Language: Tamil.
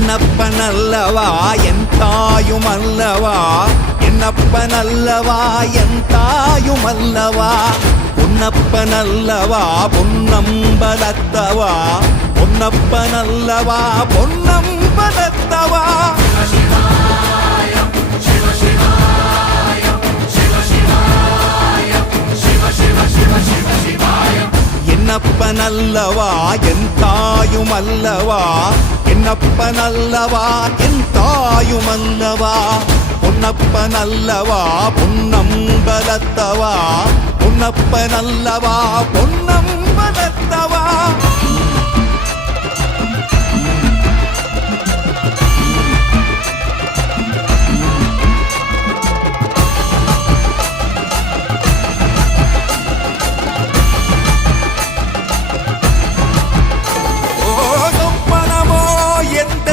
என்னப்பனல்லவா என் தாயுமல்லவா, என்னப்பனல்லவா என் தாயுமல்லவா, பொன்னப்பனல்லவா பொன்னம்பலத்தவா, பொன்னப்பனல்லவா பொன்னம்பலத்தவா. என்னப்பனல்லவா என் தாயுமல்லவா, என்னப்பனல்லவா என் தாயுமல்லவா, பொன்னப்பனல்லவா பொன்னம்பலத்தவா, பொன்னப்பனல்லவா பொன்னம்பலத்தவா.